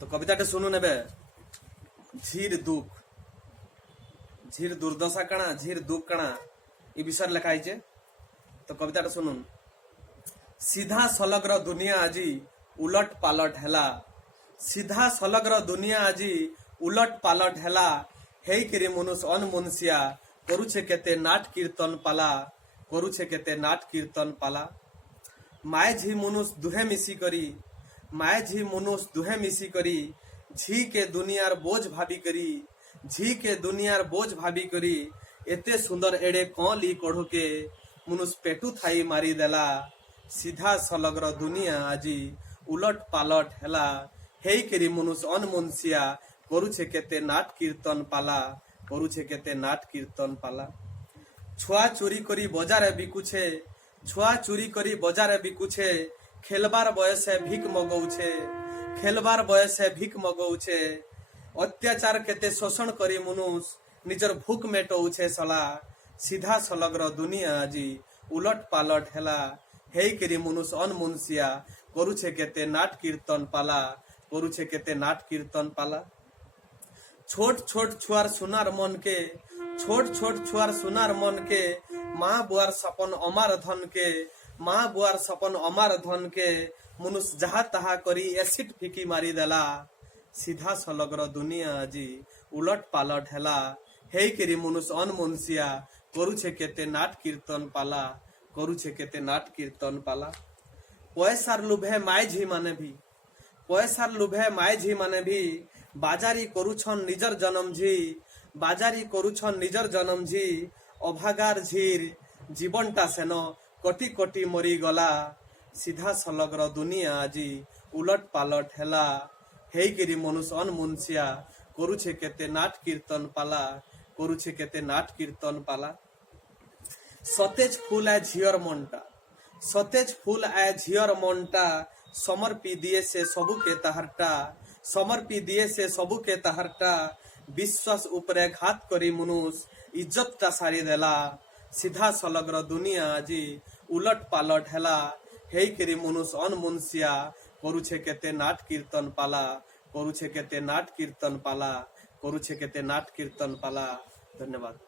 तो कविताटे शुणु नेबे झीर दुख झीर दुर्दशा कणा झीर दुख कणा ये विषय लिखाई है। तो कविताटा शुणुन। सीधा सलग्र दुनिया आजी उलट पालट हैला, सीधा सलग्र दुनिया आजी उलट पालट हैला, हेकरी मनुष्य अनमुनसिया करुछे केते नाट कीर्तन पाला, करुछे केते नाट कीर्तन पाला। माए झी मनुष्य दुहे मिसी करी, माए झी मनुष्य दुहे मिसी करी, झी के दुनियार बोझ भाभी करी, झी के दुनियार बोझ भाभी करी, एते सुंदर एड़े कौन ली कढ़ो के मनुष्य पेटू थाई मारी देला। सीधा सलग्र दुनिया आजी उलट पालट हैला, हेकरी मनुष्य अनमुनसिया करुछे केते नाट कीर्तन पाला, करुछे केते नाट कीर्तन पाला। छुआ चोरी करी बजारे बिकुछे, छुआ चोरी करी बजारे बिकुछे, खेलबार बयसे भिक मगौछे, खेलबार बयसे भिक मगौछे। अत्याचार केते शोषण करी मनुष्य निजर भूख मेटौछे सला। सीधा सलग्र दुनिया आजी उलट पालट हैला, हेकरी मनुष्य अनमुनसिया करुछे केते नाट कीर्तन पाला, करुछे केते नाट कीर्तन पाला। छोट छोट छुआर सुनार मन के, छोट छोट छुआर सुनार मन के, माँ बुआर सपन अमार धन के, माँ बुआर सपन अमार धन के, मनुष्य जहा तहा करी एसिड फिकी मारी देला। सीधा सलग्र दुनिया आजी उलट पालट हैला, हेकरी मनुष्य अनमुनसिया करुछे केते नाट कीर्तन पाला, करुछे केते नाट कीर्तन पाला। पयसार लुभे माय झी माने भी, पयसार लुभे माय झी माने भी, बाजारी करुछन निजर जन्म झी, बाजारी करुछन निजर जन्म झी। अभागार झीर जीवनटा सेन कोटी कोटी मरी गला। सीधा सलग्र दुनिया आजी उलट पालट हैला, हेकरी मनुष्य अनमुनसिया करुछे केते नाट कीर्तन पाला, करुछे केते नाट कीर्तन पाला। सतेज फूल आए झियर मनटा, सतेज फूल आए झियर मनटा, समर्पी दिए से सबू के ताहरटा, समर्पी दिए से सबू के ताहरटा। विश्वास उपरे घात करी मनुष्य इज्जतटा सारी देला। सीधा सलग्र दुनिया आजी उलट पालट हैला, हेकरी मनुष्य अनमुनसिया करुछे केते नाट कीर्तन पाला, करुछे केते नाट कीर्तन पाला, करुछे केते नाट कीर्तन पाला। धन्यवाद।